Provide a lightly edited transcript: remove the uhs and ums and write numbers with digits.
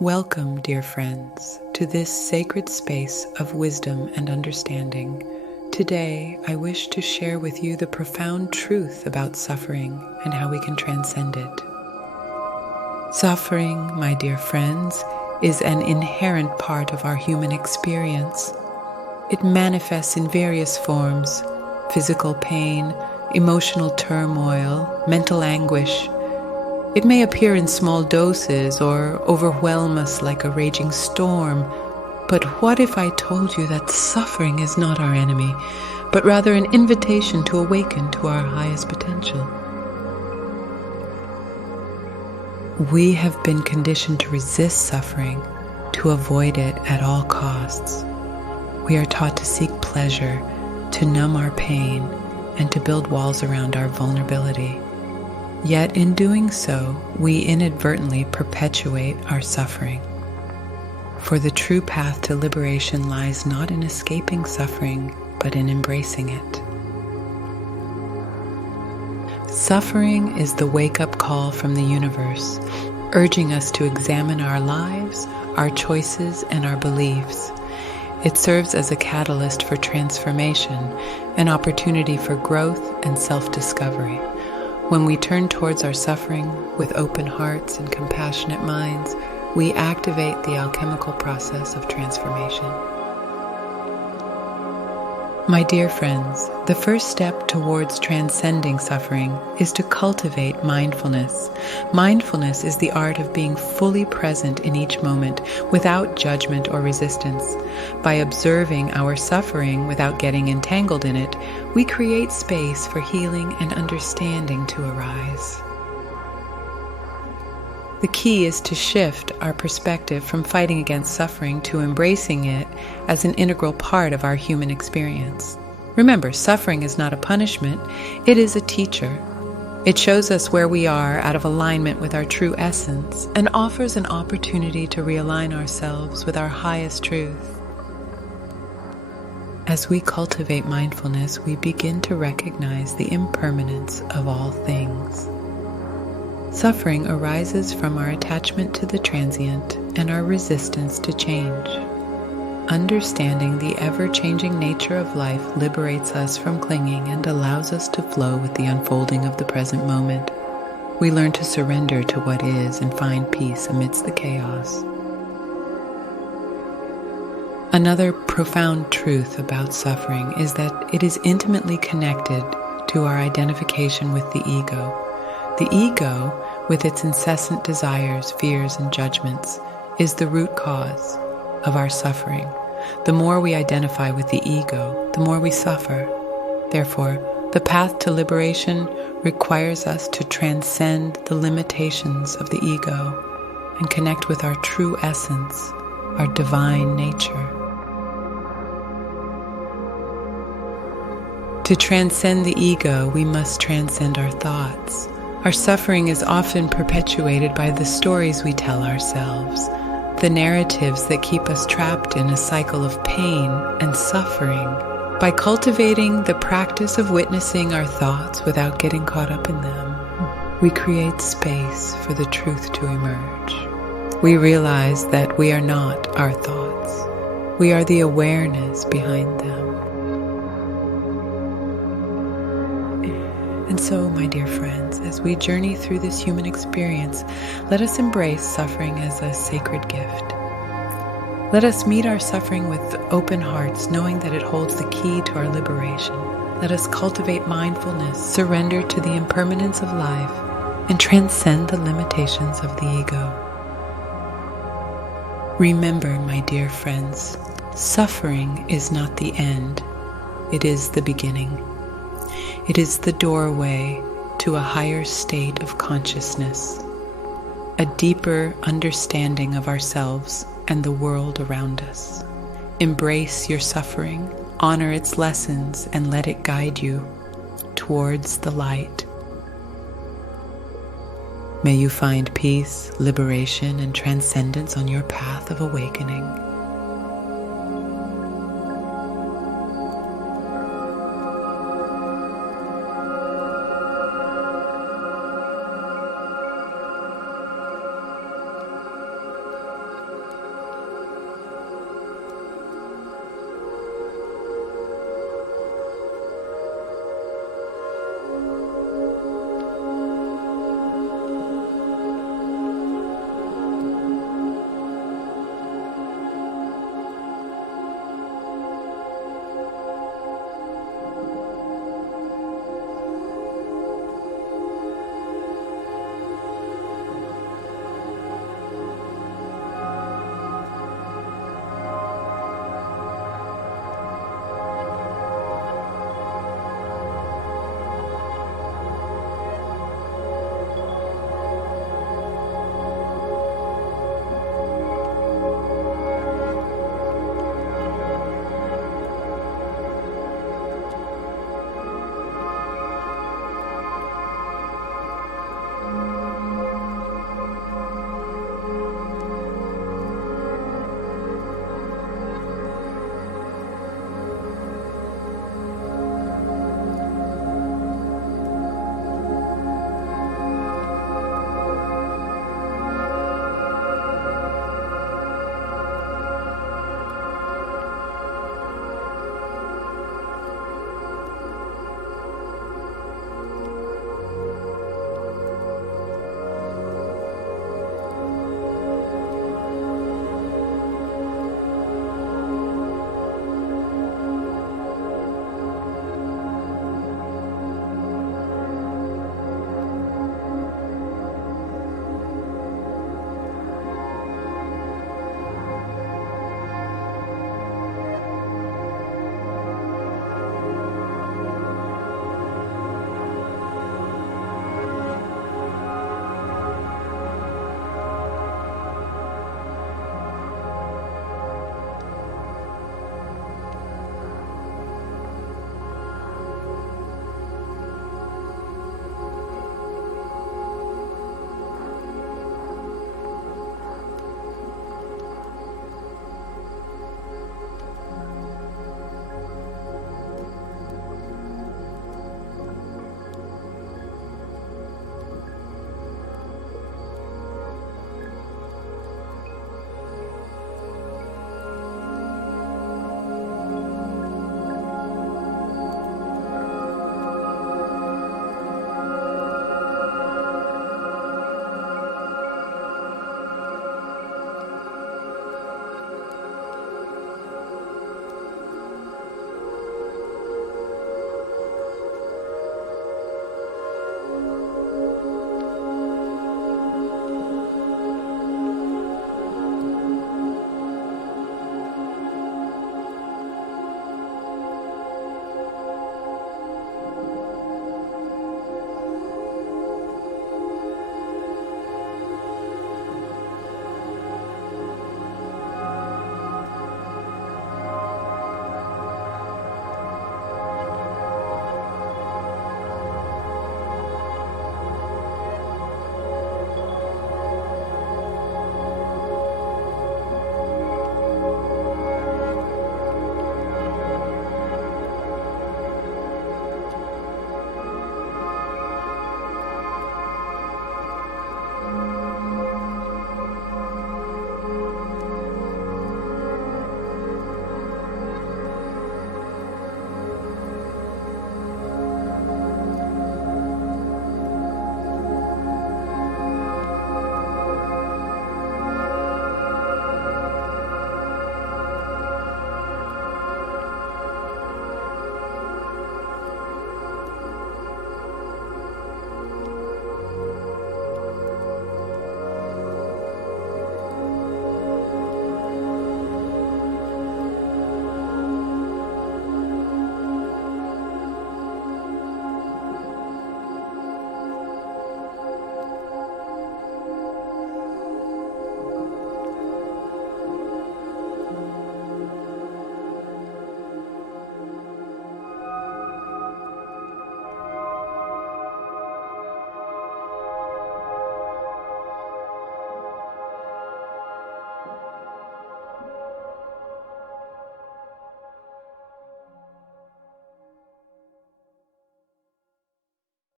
Welcome, dear friends, to this sacred space of wisdom and understanding. Today, I wish to share with you the profound truth about suffering and how we can transcend it. Suffering, my dear friends, is an inherent part of our human experience. It manifests in various forms: physical pain, emotional turmoil, mental anguish. It may appear in small doses or overwhelm us like a raging storm. But what if I told you that suffering is not our enemy, but rather an invitation to awaken to our highest potential? We have been conditioned to resist suffering, to avoid it at all costs. We are taught to seek pleasure, to numb our pain, and to build walls around our vulnerability. Yet in doing so, we inadvertently perpetuate our suffering. For the true path to liberation lies not in escaping suffering, but in embracing it. Suffering is the wake-up call from the universe, urging us to examine our lives, our choices, and our beliefs. It serves as a catalyst for transformation, an opportunity for growth and self-discovery. When we turn towards our suffering with open hearts and compassionate minds, we activate the alchemical process of transformation. My dear friends, the first step towards transcending suffering is to cultivate mindfulness. Mindfulness is the art of being fully present in each moment without judgment or resistance. By observing our suffering without getting entangled in it, we create space for healing and understanding to arise. The key is to shift our perspective from fighting against suffering to embracing it as an integral part of our human experience. Remember, suffering is not a punishment, it is a teacher. It shows us where we are out of alignment with our true essence and offers an opportunity to realign ourselves with our highest truth. As we cultivate mindfulness, we begin to recognize the impermanence of all things. Suffering arises from our attachment to the transient and our resistance to change. Understanding the ever-changing nature of life liberates us from clinging and allows us to flow with the unfolding of the present moment. We learn to surrender to what is and find peace amidst the chaos. Another profound truth about suffering is that it is intimately connected to our identification with the ego. The ego, with its incessant desires, fears, and judgments, is the root cause of our suffering. The more we identify with the ego, the more we suffer. Therefore, the path to liberation requires us to transcend the limitations of the ego and connect with our true essence, our divine nature. To transcend the ego, we must transcend our thoughts. Our suffering is often perpetuated by the stories we tell ourselves, the narratives that keep us trapped in a cycle of pain and suffering. By cultivating the practice of witnessing our thoughts without getting caught up in them, we create space for the truth to emerge. We realize that we are not our thoughts. We are the awareness behind them. And so, my dear friends, as we journey through this human experience, let us embrace suffering as a sacred gift. Let us meet our suffering with open hearts, knowing that it holds the key to our liberation. Let us cultivate mindfulness, surrender to the impermanence of life, and transcend the limitations of the ego. Remember, my dear friends, suffering is not the end, it is the beginning. It is the doorway to a higher state of consciousness, a deeper understanding of ourselves and the world around us. Embrace your suffering, honor its lessons, and let it guide you towards the light. May you find peace, liberation, and transcendence on your path of awakening.